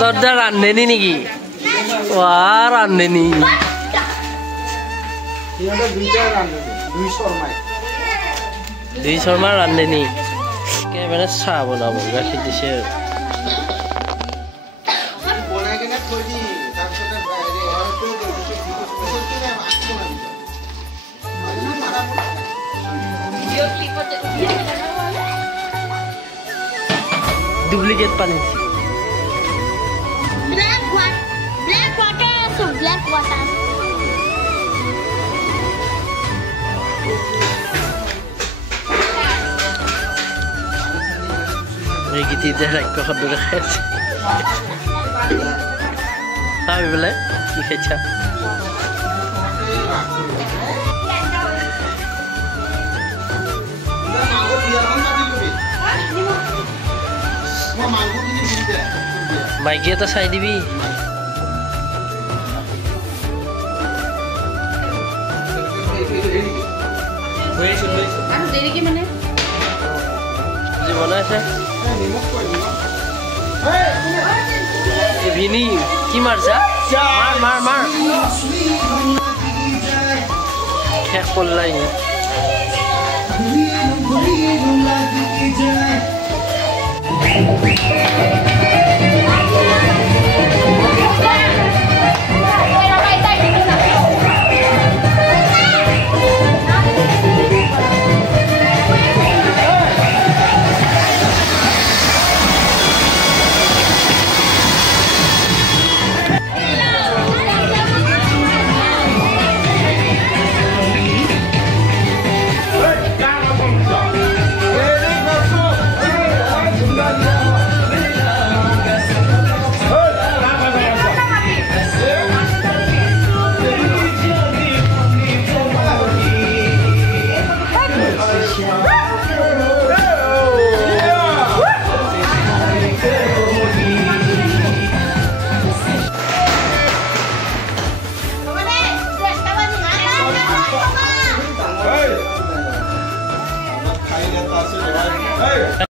তোৰ যা ৰান্ধেনি নাকি ৰান্ধেনি দুই শৰ্মা ৰান্ধেনি একেবাৰে চাহ বনাব গাখীৰ দিছে ডুপ্লিকেট পানী black water. Ini kita jarak ke kedua khas. Tahu boleh? Ini kecap. Baik kita saya dibi. Vini, কি মারছা? মার শেষ করলাই